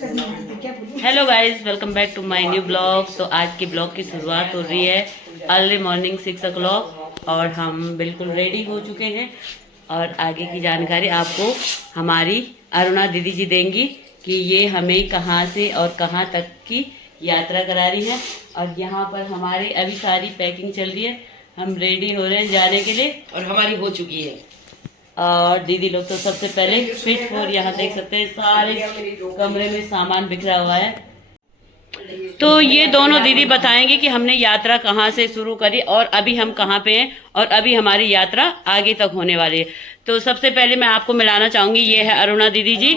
Hello guys, welcome back to my new blog. तो आज के ब्लॉग की शुरुआत हो रही है अर्ली मॉर्निंग 6 o'clock और हम बिल्कुल रेडी हो चुके हैं। और आगे की जानकारी आपको हमारी अरुणा दीदी जी देंगी कि ये हमें कहाँ से और कहाँ तक की यात्रा करा रही है। और यहाँ पर हमारी अभी सारी पैकिंग चल रही है, हम रेडी हो रहे हैं जाने के लिए और हमारी हो चुकी है। और दीदी लोग तो सबसे पहले फिट फॉर, यहाँ देख सकते हैं सारे कमरे में सामान बिखरा हुआ है। तो ये दोनों दीदी बताएंगे कि हमने यात्रा कहाँ से शुरू करी और अभी हम कहाँ पे हैं और अभी हमारी यात्रा आगे तक होने वाली है। तो सबसे पहले मैं आपको मिलाना चाहूंगी, ये है अरुणा दीदी जी।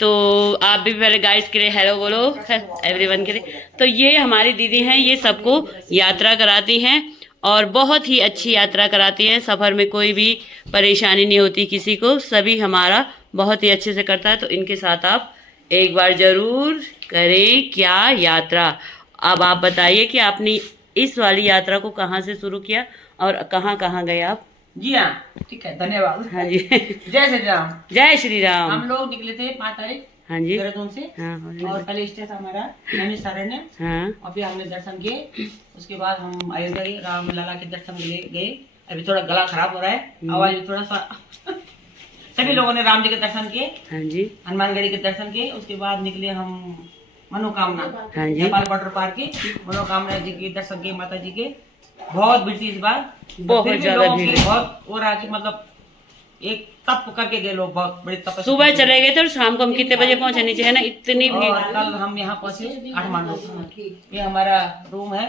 तो आप भी पहले गाइड्स के लिए हेलो बोलो एवरीवन के लिए। तो ये हमारी दीदी हैं, ये सबको यात्रा कराती हैं और बहुत ही अच्छी यात्रा कराती हैं। सफ़र में कोई भी परेशानी नहीं होती किसी को, सभी हमारा बहुत ही अच्छे से करता है। तो इनके साथ आप एक बार ज़रूर करें क्या यात्रा। अब आप बताइए कि आपने इस वाली यात्रा को कहाँ से शुरू किया और कहाँ कहाँ गए आप? जी हाँ, ठीक है, धन्यवाद। हाँ जी। जय श्री राम। जय श्री राम। हम लोग निकले थे 5 तारीख हाँ जी देहरादून से। हाँ और पहले स्टे था हमारा नैनीताल है। हाँ और फिर हमने दर्शन किए। उसके बाद हम अयोध्या गए, राम लला के दर्शन के लिए गए। अभी थोड़ा गला खराब हो रहा है, आवाज भी थोड़ा सा सभी लोगों ने राम जी के दर्शन किए, हाँ जी हनुमानगढ़ी के दर्शन किए। उसके बाद निकले हम मनोकामना, हाँ जी नेपाल बॉर्डर पार के मनोकामना जी के दर्शन किए, माता जी के। बहुत भीड़ थी इस बार, बहुत ज्यादा भीड़ है। बहुत हो रहा है कि मतलब एक तप करके गए लोग, बहुत बड़ी तपस्या। सुबह चले गए थे और शाम को हम कितने बजे पहुंचे नीचे, है ना? इतनी भीड़। और कल हम यहाँ पहुंचे 8 मान लोग। ये हमारा रूम है।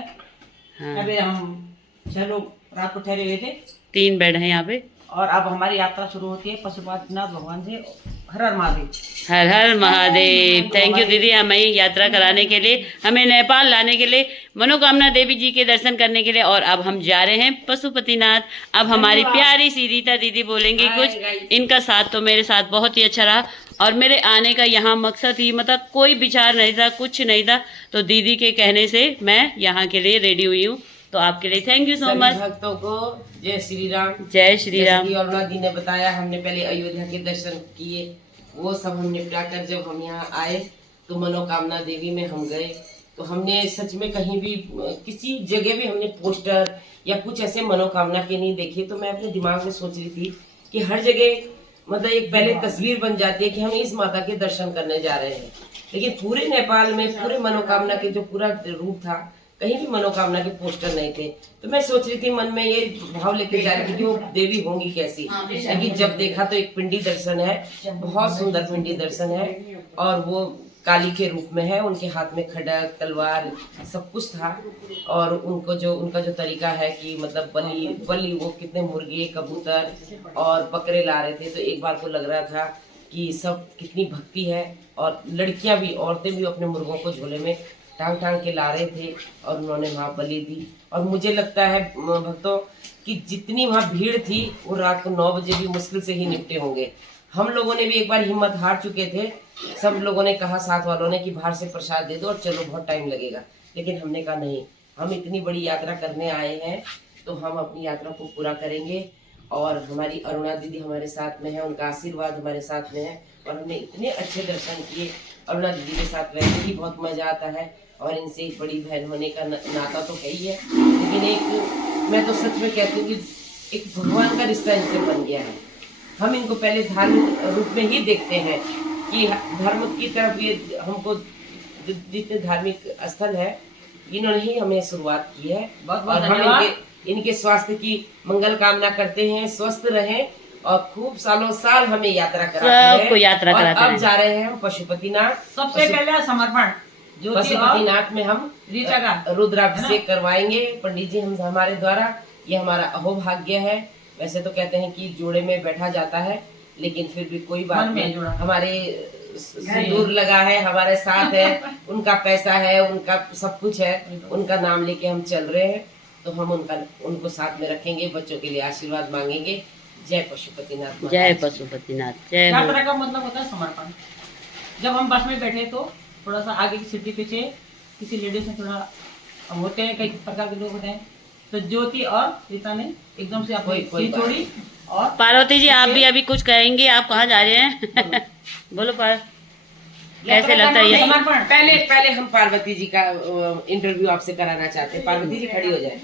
हाँ। अभी हम 6 लोग रात को ठहरे हुए थे 3 बेड हैं यहाँ पे। और अब हमारी यात्रा शुरू होती है पशुपतिनाथ भगवान से। हर हर महादेव। हर हर महादेव। थैंक यू दीदी, हमें यात्रा कराने के लिए, हमें नेपाल लाने के लिए, मनोकामना देवी जी के दर्शन करने के लिए। और अब हम जा रहे हैं पशुपतिनाथ। अब हमारी प्यारी सी रीता दीदी बोलेंगी कुछ। इनका साथ तो मेरे साथ बहुत ही अच्छा रहा और मेरे आने का यहाँ मकसद ही मतलब कोई विचार नहीं था, कुछ नहीं था। तो दीदी के कहने से मैं यहाँ के लिए रेडी हुई हूँ। तो आपके लिए थैंक यू सो मच। भक्तों को जय श्री राम। जय श्री राम। अरुणा जी ने बताया, हमने पहले अयोध्या के दर्शन किए, वो सब हम निपटा कर जब हम यहाँ आए तो मनोकामना देवी में हम गए। तो हमने सच में कहीं भी किसी जगह भी हमने पोस्टर या कुछ ऐसे मनोकामना के नहीं देखे। तो मैं अपने दिमाग में सोच रही थी कि हर जगह मतलब एक पहले तस्वीर बन जाती है कि हम इस माता के दर्शन करने जा रहे हैं, लेकिन पूरे नेपाल में पूरे मनोकामना के जो पूरा रूप था, कहीं भी मनोकामना के पोस्टर नहीं थे। तो मैं सोच रही थी मन में ये भाव लेके जा रही थी कि वो देवी होंगी कैसी। लेकिन जब देखा तो एक पिंडी दर्शन है, बहुत सुंदर पिंडी दर्शन है और वो काली के रूप में है। उनके हाथ में खड्ग तलवार सब कुछ था। और उनका जो तरीका है कि मतलब बलि वो कितने मुर्गे कबूतर और बकरे ला रहे थे। तो एक बार को लग रहा था कि सब कितनी भक्ति है। और लड़कियां भी, औरतें भी अपने मुर्गों को झोले में टांग टांग के ला रहे थे और उन्होंने वहाँ बलि दी। और मुझे लगता है भक्तों कि जितनी वहाँ भीड़ थी वो रात को 9 बजे भी मुश्किल से ही निपटे होंगे। हम लोगों ने भी एक बार हिम्मत हार चुके थे, सब लोगों ने कहा साथ वालों ने कि बाहर से प्रसाद दे दो और चलो बहुत टाइम लगेगा। लेकिन हमने कहा नहीं, हम इतनी बड़ी यात्रा करने आए हैं तो हम अपनी यात्रा को पूरा करेंगे। और हमारी अरुणा दीदी हमारे साथ में है, उनका आशीर्वाद हमारे साथ में है और हमने इतने अच्छे दर्शन किए। अरुणा दीदी के साथ वैसे ही बहुत मजा आता है और इनसे एक बड़ी बहन होने का नाता तो है ही है, लेकिन एक मैं तो सच में कहती हूँ कि एक भगवान का रिश्ता इनसे बन गया है। हम इनको पहले धार्मिक रूप में ही देखते हैं कि धर्म की तरफ ये हमको जितने धार्मिक स्थल है इन्होंने ही हमें शुरुआत की है। और हम इनके स्वास्थ्य की मंगल कामना करते हैं, स्वस्थ रहें और खूब सालों साल हमें यात्रा कराते हैं। और अब जा रहे हैं हम पशुपतिनाथ। सबसे पहले समर्पण जो पशुपतिनाथ में हम रीता का रुद्राभिषेक करवाएंगे पंडित जी हम हमारे द्वारा। ये हमारा अहोभाग्य है। वैसे तो कहते हैं कि जोड़े में बैठा जाता है, लेकिन फिर भी कोई बात नहीं, हमारे सिंदूर लगा है, हमारे साथ है, उनका पैसा है, उनका सब कुछ है, उनका नाम लेके हम चल रहे हैं। तो हम उनको साथ में रखेंगे, बच्चों के लिए आशीर्वाद मांगेंगे। जय पशुपतिनाथ। जय पशुपतिनाथ। जय। यात्रा का मतलब होता है समर्पण। जब हम बस में बैठे तो थोड़ा सा आगे की सीट के पीछे किसी लेडीज ने थोड़ा होते हैं, कई प्रकार के लोग होते हैं, तो ज्योति और रीता ने एकदम से आपको छोड़ी। और पार्वती जी आप भी अभी कुछ कहेंगे, आप कहाँ जा रहे हैं? बोलो कैसे लगता है ये? पहले हम पार्वती जी का इंटरव्यू आपसे कराना चाहते हैं। पार्वती जी खड़ी हो जाए।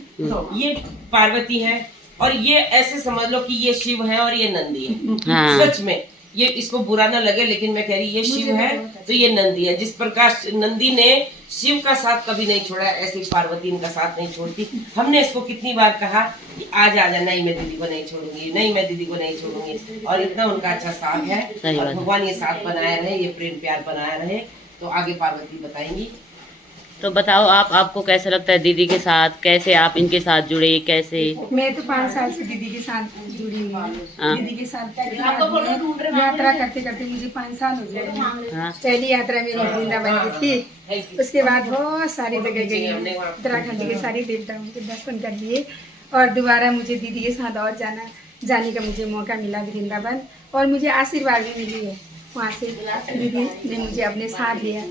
ये पार्वती है और ये ऐसे समझ लो कि ये शिव है और ये नंदी है। हाँ। सच में ये इसको बुरा ना लगे, लेकिन मैं कह रही ये शिव है तो ये नंदी है। जिस प्रकार नंदी ने शिव का साथ कभी नहीं छोड़ा, ऐसे पार्वती इनका साथ नहीं छोड़ती। हमने इसको कितनी बार कहा कि आज आजा, नहीं मैं दीदी को नहीं छोड़ूंगी, नहीं मैं दीदी को नहीं छोड़ूंगी, और इतना उनका अच्छा साथ है। और भगवान ये साथ बनाया रहे, ये प्रेम प्यार बनाया रहे। तो आगे पार्वती बताएंगी। तो बताओ आपको कैसा लगता है दीदी के साथ, कैसे आप इनके साथ जुड़े, कैसे? मैं तो 5 साल से दीदी के साथ जुड़ी हुई हाँ। हूँ। दीदी के साथ यात्रा करते करते मुझे 5 साल हो गए। हाँ। पहली यात्रा मेरी वृंदावन की थी, उसके बाद बहुत सारी जगह गई, उत्तराखंड के सारे देवताओं के दर्शन कर लिए, और दोबारा मुझे दीदी के साथ और जाने का मुझे मौका मिला वृंदावन, और मुझे आशीर्वाद भी मिली है वहाँ से। दीदी ने मुझे अपने साथ लिया,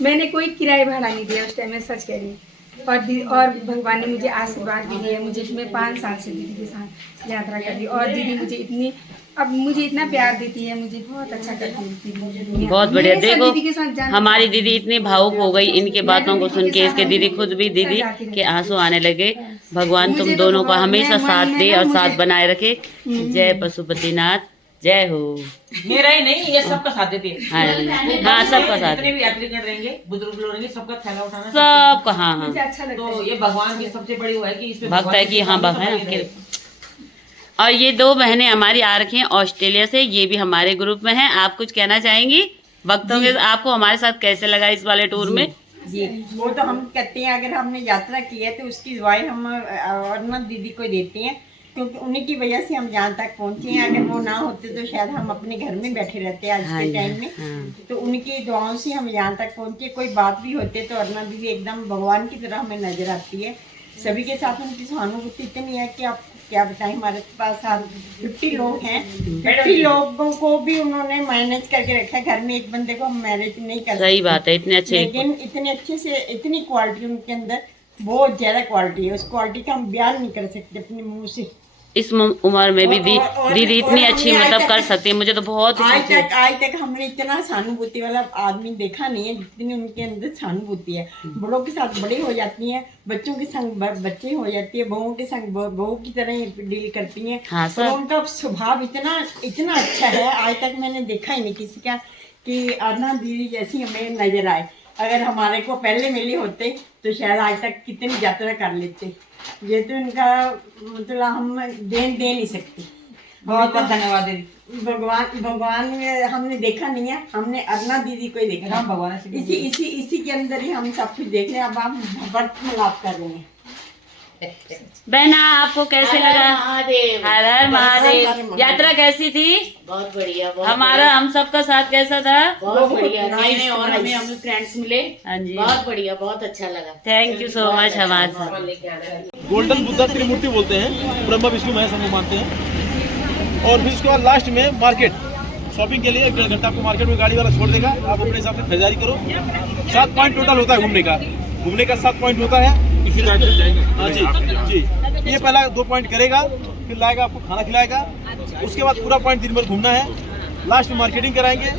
मैंने कोई किराया भाड़ा नहीं दिया उस टाइम में, सच कह रही। और भगवान ने मुझे आशीर्वाद भी दिया। मुझे इसमें 5 साल से दीदी के साथ यात्रा कर दी, और दीदी मुझे इतना प्यार देती है, मुझे बहुत अच्छा करती है। बहुत बढ़िया। देखो दीदी के साथ हमारी दीदी इतनी भावुक हो गई इनके बातों को सुन के, इसके दीदी खुद भी दीदी के आंसू आने लगे। भगवान तुम दोनों का हमेशा साथ दे और साथ बनाए रखे। जय पशुपतिनाथ, जय हो। मेरा ही नहीं, ये सबका साथ देती है। हाँ सबका साथ, जितने भी यात्रीगण रहेंगे, बुजुर्ग लोग रहेंगे, सबका थैला उठाना सबका। हाँ हाँ मुझे अच्छा लगता तो है। ये भगवान की सबसे बड़ी वो है कि इसमें भक्त है कि हाँ भक्त है। और ये 2 बहनें हमारी आ रखी हैं ऑस्ट्रेलिया से, ये भी हमारे ग्रुप में हैं। आप कुछ कहना चाहेंगी भक्तों के? आपको हमारे साथ कैसे लगा इस वाले टूर में? जी, वो तो हम कहते हैं अगर हमने यात्रा की है तो उसकी दुआएं हम अर्णव दीदी को देते हैं, क्योंकि उन्हीं की वजह से हम जहाँ तक पहुँचे हैं। अगर वो ना होते तो शायद हम अपने घर में बैठे रहते आज के टाइम में। तो उनकी दुआओं से हम यहाँ तक पहुँचे। कोई बात भी होते तो अर्णव दीदी एकदम भगवान की तरह हमें नजर आती है। सभी के साथ उनकी सहानुभूति इतनी है कि आप क्या बताएं। हमारे पास 50 लोग हैं, 50 लोगों को भी उन्होंने मैनेज करके रखा है। घर में एक बंदे को हम मैनेज नहीं कर सकते। सही बात है, इतने अच्छे। लेकिन इतने अच्छे से, इतनी क्वालिटी उनके अंदर, बहुत ज्यादा क्वालिटी है। उस क्वालिटी का हम बयान नहीं कर सकते अपने मुंह से। इस उम्र में भी दीदी इतनी अच्छी मतलब कर सकती है। मुझे तो बहुत आज तक हमने इतना सहानुभूति वाला आदमी देखा नहीं है जितनी उनके अंदर सहानुभूति है। बड़ों के साथ बड़े हो जाती हैं, बच्चों के संग बच्चे हो जाती है, बहुओं के संग बहू की तरह डील करती हैं। हाँ, तो उनका स्वभाव इतना अच्छा है, आज तक मैंने देखा ही नहीं किसी का कि अर्णव दीदी जैसी हमें नजर आए। अगर हमारे को पहले मिले होते तो शायद आज तक कितनी यात्रा कर लेते। ये तो इनका मतलब हम दे नहीं सकते। बहुत बहुत धन्यवाद दीदी। भगवान में हमने देखा नहीं है, हमने अर्णव दीदी को ही देखा। हाँ, भगवान से इसी के अंदर ही हम सब कुछ देख रहे हैं। अब हम व्रत में लाभ कर रहे हैं। बहना आपको कैसे लगा? हर हर महादेव। यात्रा कैसी थी? बहुत बढ़िया। हमारा हम सबका साथ कैसा था? बहुत बढ़िया। नए और हमें फ्रेंड्स मिले। हाँ जी, बहुत बढ़िया, बहुत अच्छा लगा। थैंक यू सो मच हमारे साथ। गोल्डन बुद्धा त्रिमूर्ति बोलते हैं, ब्रह्मा विष्णु महेश हम मानते हैं। और फिर उसके बाद लास्ट में मार्केट शॉपिंग के लिए 1.5 घंटा आपको मार्केट में गाड़ी वाला छोड़ देगा। आप अपने हिसाब से खरीदारी करो। 7 पॉइंट टोटल होता है घूमने का 7 पॉइंट होता है। हाँ जी, ये पहला 2 पॉइंट करेगा, फिर लाएगा आपको खाना खिलाएगा। उसके बाद पूरा पॉइंट दिन भर घूमना है। लास्ट में मार्केटिंग कराएंगे।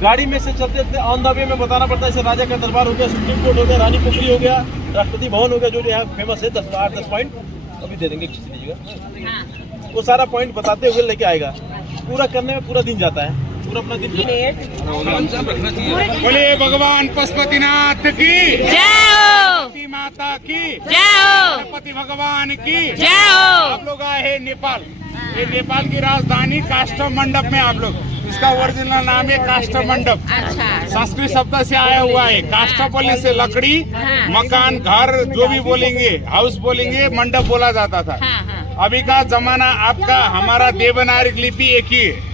गाड़ी में से चलते चलते ऑन द वे में बताना पड़ता है। जैसे राजा का दरबार हो गया, सुप्रीम कोर्ट हो गया, रानी पोखरी हो गया, राष्ट्रपति भवन हो गया, जो यहाँ फेमस है। 10 पॉइंट अभी दे देंगे, किसी दीजिएगा। वो सारा पॉइंट बताते हुए लेके आएगा। पूरा करने में पूरा दिन जाता है। पूरा अपना दिन बोले भगवान पशुपतिनाथ की जय हो, माता की जय हो, गणपति भगवान की जय हो। आप लोग आए हैं नेपाल। ये नेपाल की राजधानी काष्ठमंडप में आप लोग। इसका ओरिजिनल नाम है काष्ठमंडप। संस्कृत शब्द से आया हुआ है। काष्ठ बोलने से लकड़ी, मकान, घर जो भी बोलेंगे, हाउस बोलेंगे, मंडप बोला जाता था। अभी का जमाना आपका हमारा देवनागरी लिपि एक ही है।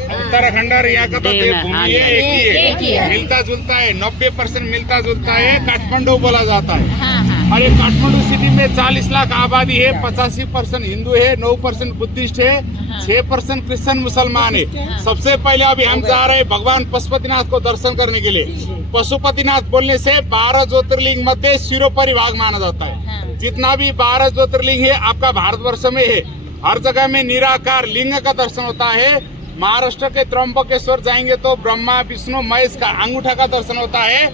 उत्तराखंड और यहाँ का तो भूमि एक ही है। मिलता जुलता है, 90% मिलता जुलता है। काठमांडू बोला जाता है। और ये काठमांडू सिटी में 40 लाख आबादी है। 85% हिंदू है, 9% बुद्धिस्ट है, 6% क्रिश्चियन मुसलमान है। सबसे पहले अभी हम जा रहे हैं भगवान पशुपतिनाथ को दर्शन करने के लिए। पशुपतिनाथ बोलने से 12 ज्योतिर्लिंग मध्य शिरोपरि भाग माना जाता है। जितना भी 12 ज्योतिर्लिंग है आपका भारतवर्ष में है। हर जगह में निराकार लिंग का दर्शन होता है। महाराष्ट्र के त्र्यंबकेश्वर जाएंगे तो ब्रह्मा विष्णु महेश का अंगूठा का दर्शन होता है।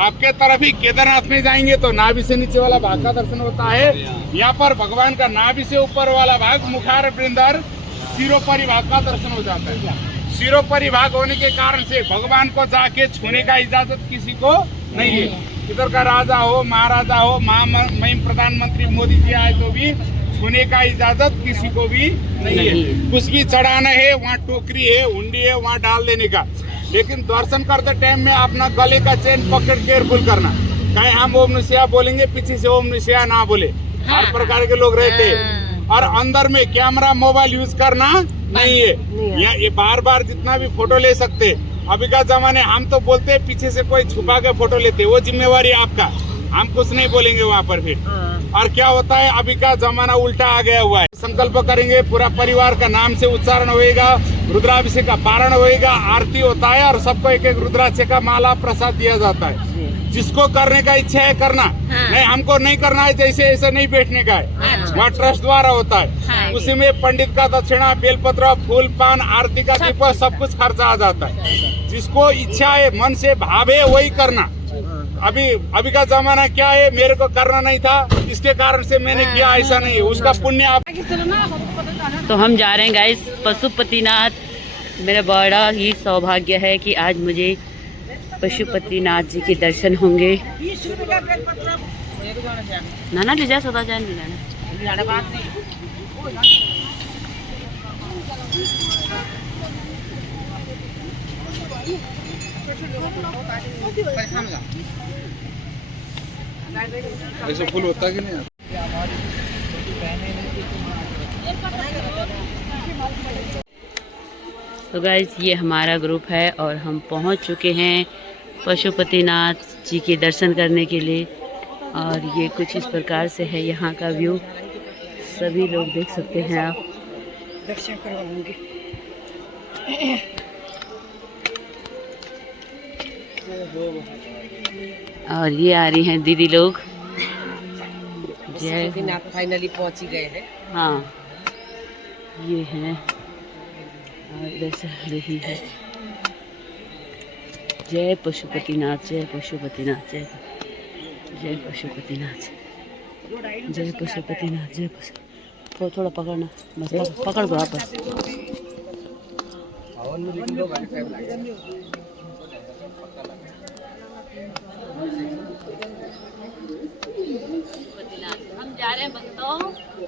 आपके तरफ ही केदारनाथ में जाएंगे तो नाभि से नीचे वाला भाग का दर्शन होता है। यहाँ पर भगवान का नाभि से ऊपर वाला भाग मुखार बृंदर सिरोपरि भाग का दर्शन हो जाता है। सिरोपरि भाग होने के कारण से भगवान को जाके छूने का इजाजत किसी को नहीं है। इधर का राजा हो, महाराजा हो, महिम प्रधानमंत्री मोदी जी आए तो भी छूने का इजाजत किसी को भी नहीं है। कुछ भी चढ़ाना है, वहाँ टोकरी है, हुंडी है, वहाँ डाल देने का। लेकिन दर्शन करते टाइम में अपना गले का चेन पकड़ केयरफुल करना। कहीं हम ओम नमः शिवाय बोलेंगे, पीछे से ओम नमः शिवाय ना बोले। हर प्रकार के लोग रहते हैं। और अंदर में कैमरा मोबाइल यूज करना नहीं है। ये बार बार जितना भी फोटो ले सकते। अभी का जमाने हम तो बोलते हैं पीछे से कोई छुपा के फोटो लेते, वो जिम्मेवारी आपका, हम कुछ नहीं बोलेंगे वहाँ पर फिर। और क्या होता है, अभी का जमाना उल्टा आ गया हुआ है। संकल्प करेंगे, पूरा परिवार का नाम से उच्चारण होएगा, रुद्राभिषेक का पारण होएगा, आरती होता है और सबको एक एक रुद्राक्षे का माला प्रसाद दिया जाता है। जिसको करने का इच्छा है करना, नहीं हमको नहीं करना है, जैसे ऐसे नहीं बैठने का है। वहाँ ट्रस्ट द्वारा होता है। उसी में पंडित का दक्षिणा, बेलपत्र, फूल, पान, आरती का दीप, सब कुछ खर्चा आ जाता है। जिसको इच्छा है, मन से भाव है, वही करना। अभी का जमाना क्या है, मेरे को करना नहीं था, इसके कारण से मैंने किया, ऐसा नहीं है। उसका पुण्य आप। तो हम जा रहे हैं गाइस पशुपतिनाथ। मेरा बड़ा ही सौभाग्य है कि आज मुझे पशुपतिनाथ जी के दर्शन होंगे। नाना ले जा सदा जाए ऐसे फुल होता कि नहीं? तो गाइस ये हमारा ग्रुप है और हम पहुंच चुके हैं पशुपतिनाथ जी के दर्शन करने के लिए। और ये कुछ इस प्रकार से है यहाँ का व्यू, सभी लोग देख सकते हैं आप। दर्शन करवाऊंगी। और ये आ रही हैं दीदी लोग। जय फाइनली पहुंच ही गए हैं। हाँ ये हैं और दर्शन रही है। जय पशुपतिनाथ, जय पशुपतिनाथ, जय जय पशुपतिनाथ, जय पशुपतिनाथ, जय पशु। थोड़ा पकड़ना, बस पकड़ दो आप। हम जा रहे हैं भक्तों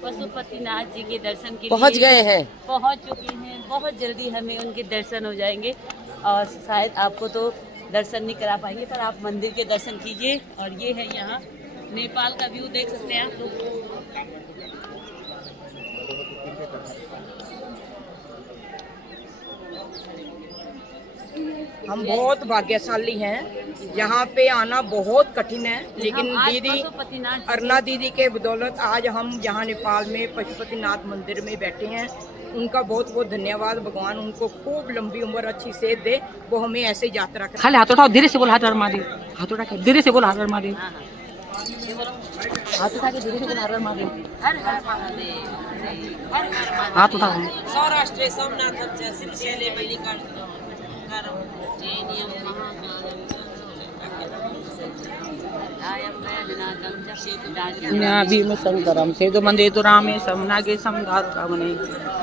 पशुपतिनाथ जी के दर्शन के लिए। पहुंच गए हैं, पहुंच चुके हैं। बहुत जल्दी हमें उनके दर्शन हो जाएंगे और शायद आपको तो दर्शन नहीं करा पाएंगे, पर आप मंदिर के दर्शन कीजिए। और ये है यहाँ नेपाल का व्यू, देख सकते हैं आप लोग। हम बहुत भाग्यशाली हैं, यहाँ पे आना बहुत कठिन है, लेकिन दीदी अरुणा दीदी के बदौलत आज हम यहाँ नेपाल में पशुपतिनाथ मंदिर में बैठे हैं। उनका बहुत बहुत धन्यवाद। भगवान उनको खूब लंबी उम्र, अच्छी सेहत दे, वो हमें ऐसे यात्रा कर। खाली हाथ उठाओ, धीरे से बोल, हाथ महादेव, हाथ उठा के धीरे से बोल, हर महादेव, हाथ उठा के धीरे से बोल, हर महादेव, हर हर महादेव, हर हर हाथ उठाओ। सौराष्ट्र सोमनाथ शिवशैले मल्लिकार्जुन शंकरम सेतु मंदिर तो रामे समनागे समधार कामने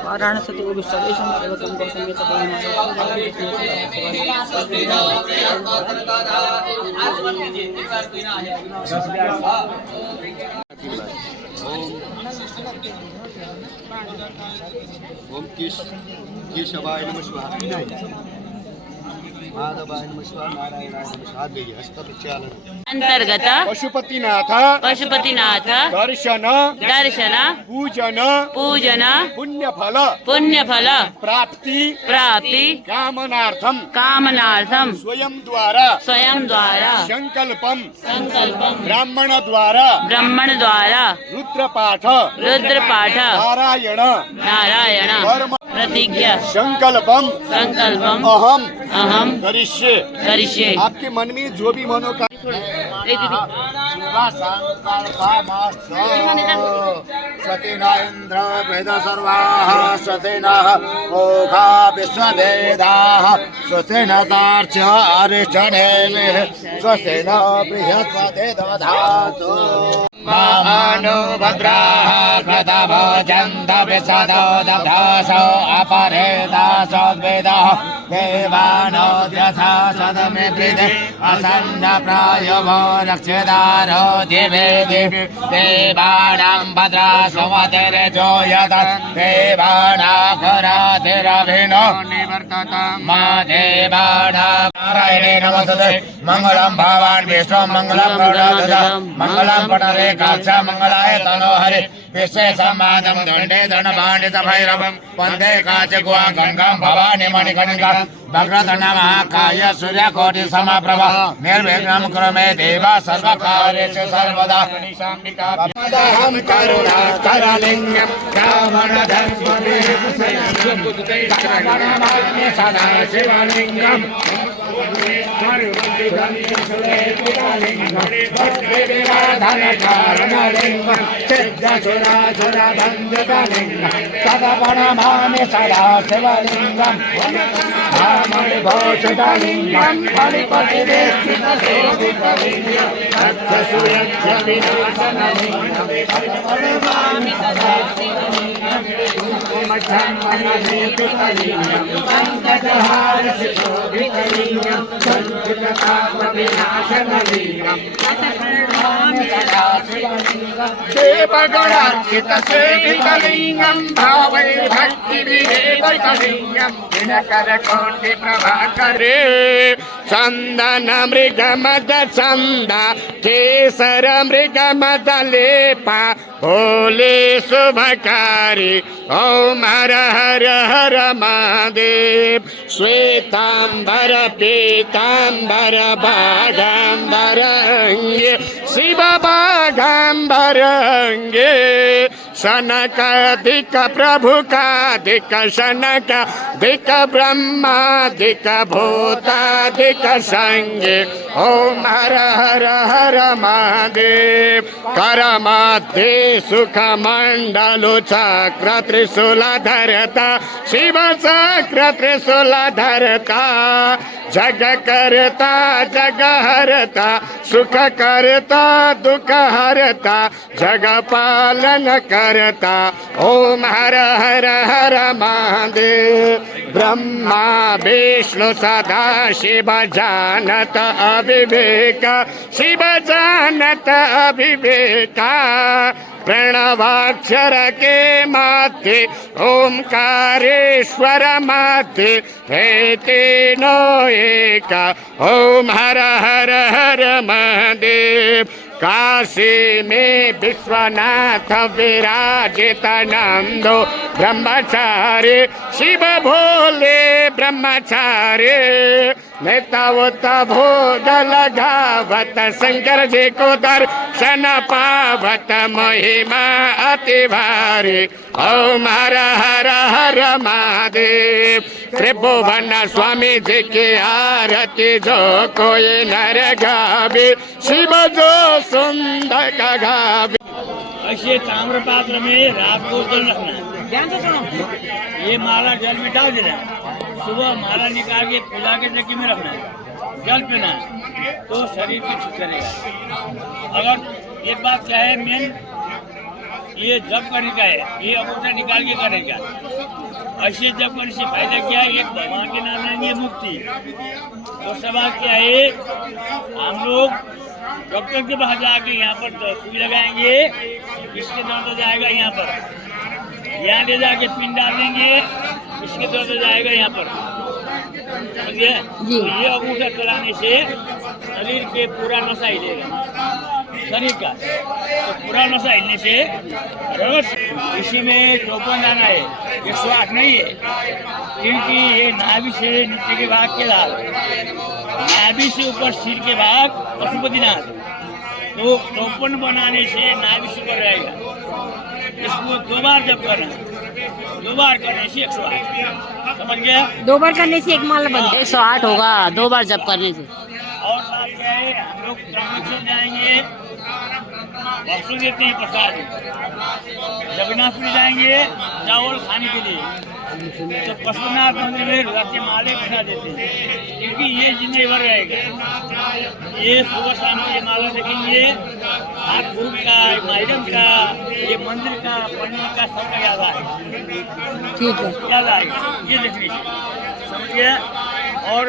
वाराणसी तो विश्वेशम सर्वतम गौतम ओम केशवाय नमः शिवाय माधवाय नमः शिवाय नारायणाय नमः शिवाय। देवी हस्तप्रक्षालन अंतर्गत पशुपतिनाथ पशुपतिनाथ दर्शन दर्शन पूजन पूजन पुण्यफल पुण्यफल प्राप्ति प्राप्ति कामनार्थम कामनार्थम स्वयं द्वारा संकल्पम ब्राह्मण द्वारा ब्राह्मण द्वारा रुद्रपाठ रुद्रपाठ नारायण नारायण कर्म प्रतिज्ञा संकल्पम संकल्पम अहम अहम करिष्ये। करिष्ये। आपके मन में जो भी सतेन इंद्र वेद सर्वाः सतेन मोघा विश्ववेदाः स्वस्तेन तार्क्ष अरिष्टनेमिः स्वस्तेन बृहस्पति दधातु मानो भद्राः कृतभोजन्त विशदो दधासो अपरेदासो वेदः देवानो यथा सदमे प्रीते असन्न प्रायवो रक्षदारो दिवे दिवे देवानां भद्रा सुमतिर्जो यत देवानाघराधिरभिनो निवर्ततां मा देवानां नारायणे नमस्ते मंगलं भवान् विष्णु मंगलं गरुडध्वज मंगलं पटरे काक्ष मंगलाय तनोहरि विशेषमादं दण्डे दण्डपाण्डित भैरवं वन्दे काचिकुआ गंगां भवानी मणिकर्णिका भद्रतन महाकाय सूर्यकोटि समप्रभ निर्विघ्नं कुरु मे देव सर्वकार्येषु सर्वदा हम करुणाकरलिङ्गं रावणधर्ममे सदा शिवलिङ्गम् धनकारणलिङ्गं सिद्धसुरासुरभञ्जकलिङ्गं सदपणमामि सदा शिवलिङ्गम् मणिभूषितलिङ्गं फलिपतिवेक्षितशोभितलिङ्गं रक्षसुरक्षविनाशनलिङ्गं पणमामि सदा शिवलिङ्गं मच्छन्मनमेतुतलिङ्गं पङ्कजहारशोभितलिङ्गं संस्कृतपापविनाशनलिङ्गं पणमामि सदा शिवलिङ्गं देवगणार्चितसेवितलिङ्गं भावै भक्तिविवेकलिङ्गं दिनकरकोटि प्रभाकरे चन्दन मृगमद चन्द केसर मृगमद लेपा भोले शुभकारी ओम हर हर हर महादेव श्वेतांबर पीतांबर बागांबर अंगे शिव बागांबर अंगे शनकादिक प्रभुकादिक शनकादिक ब्रह्मादिक भूतादिक संगे ओम हर हर हर महादेव करमध्ये सुख मंडलो चक्र त्रिशूल धरता शिव चक्र त्रिशूल धरता जग करता जग हरता सुख करता दुख हरता जग पालन करता ओम हर हर हर महादेव ब्रह्मा विष्णु सदा शिव जानत अविवेक शिव जानत अविवेका प्रणवाक्षर के माथे ओंकारेश्वर माथे हेते नो एका ओम हर हर हर महादेव काशी में विश्वनाथ विराजित नंदो ब्रह्मचारी शिव भोले ब्रह्मचारी नेतावत भोग लगावत शंकर जी को दर्शन पावत महिमा अति भारी ओम हर हर हर महादेव त्रिभुवन स्वामी जी की आरती जो कोई नर गावे शिव जो सुंदर का गावे। ऐसे ताम्र पात्र में रात को जल रखना है, ध्यान से सुनो। ये माला जल में डाल देना है, सुबह माला निकाल के पूजा के चक्की में रखना है, जल पीना है तो शरीर की ठीक करेगा। अगर एक बात क्या है मेन, ये जब करने का है, ये अंगूठा निकाल के करेगा। ऐसे जब करने से फायदा क्या है, एक भगवान के नाम लेंगे मुक्ति। दूसरा बात क्या है, हम लोग डॉक्टर के पास जाके यहाँ पर सुई लगाएंगे, इसके दर्द हो जाएगा यहाँ पर, यहाँ ले जाके पिन डाल देंगे, इसके दर्द हो जाएगा यहाँ पर, समझिए। ये अंगूठा चलाने से शरीर के पूरा नशा हिलेगा, शरीर का तो पूरा नशा हिलने से रोज इसी में 54 दाना है, 108 नहीं है, क्योंकि ये नाभि से नीचे के भाग के लाल, नाभि से ऊपर सिर के भाग पशुपतिनाथ, तो 54 बनाने से नाभि से ऊपर रहेगा। इसको 2 बार जब करना, 2 बार करने से 108, समझ गया? 2 बार करने से 1 माला बनता है, 108 होगा 2 बार जप करने से। और बात क्या है, हम लोग रामेश्वर जाएंगे, परसों देते हैं प्रसाद, जगन्नाथपुरी जाएंगे चावल खाने के लिए, तो पशुपतिनाथ मंदिर में रुद्राक्ष के माले बना देते हैं, क्योंकि ये जिम्मेवार रहेगा। ये सुबह शाम को ये माला देखेंगे, आप गुरु का, मैडम का, ये मंदिर का, पंडित का, सबका याद आएगा। ठीक है, याद आएगा ये देखने से, समझ गया? और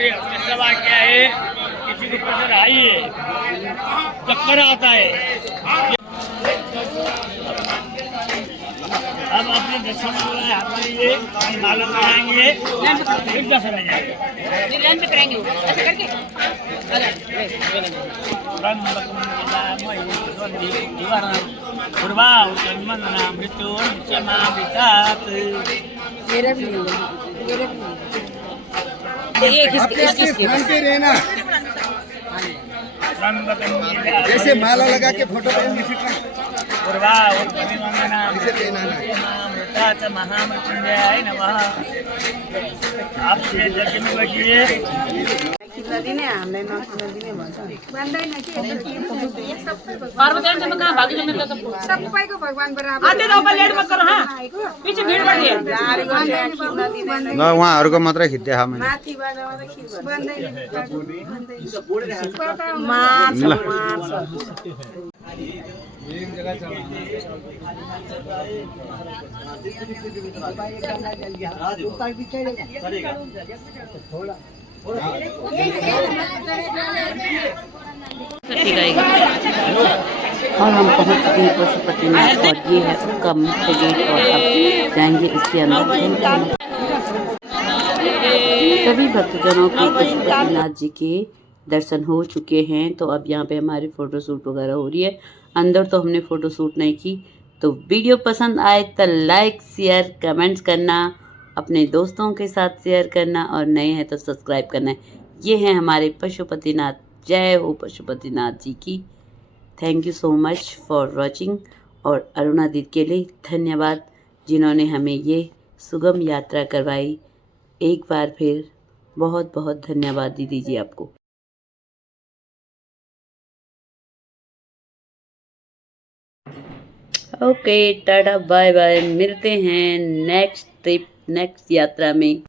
एक सवाल क्या है, किसी को प्रेशर हाई है, चक्कर आता है, अब अपने दर्शन हमारे लिए माला लगाएंगे, फिर दर्शन आ जाएगा। जैसे माला लगा के फोटो महामृत्युंजय नमः। आप जगह में बैठिए। सबको भगवान बराबर पीछे भीड़ बढ़ी है। उहाँहरूको मात्रै खिच्दै और हम पहुंच चुके हैं पशुपतिनाथ और ये है उसका मुख्य गेट और अब जाएंगे इसके अंदर। सभी भक्तजनों के पशुपतिनाथ जी के दर्शन हो चुके हैं, तो अब यहाँ पे हमारी फ़ोटो शूट वगैरह हो रही है। अंदर तो हमने फ़ोटो शूट नहीं की। तो वीडियो पसंद आए तो लाइक शेयर कमेंट्स करना, अपने दोस्तों के साथ शेयर करना और नए हैं तो सब्सक्राइब करना। ये हैं हमारे पशुपतिनाथ। जय हो पशुपतिनाथ जी की। Thank you so much for watching. और अरुणा दीदी के लिए धन्यवाद जिन्होंने हमें ये सुगम यात्रा करवाई। एक बार फिर बहुत बहुत धन्यवाद दीदी जी आपको। ओके टाटा बाय बाय, मिलते हैं नेक्स्ट ट्रिप नेक्स्ट यात्रा में।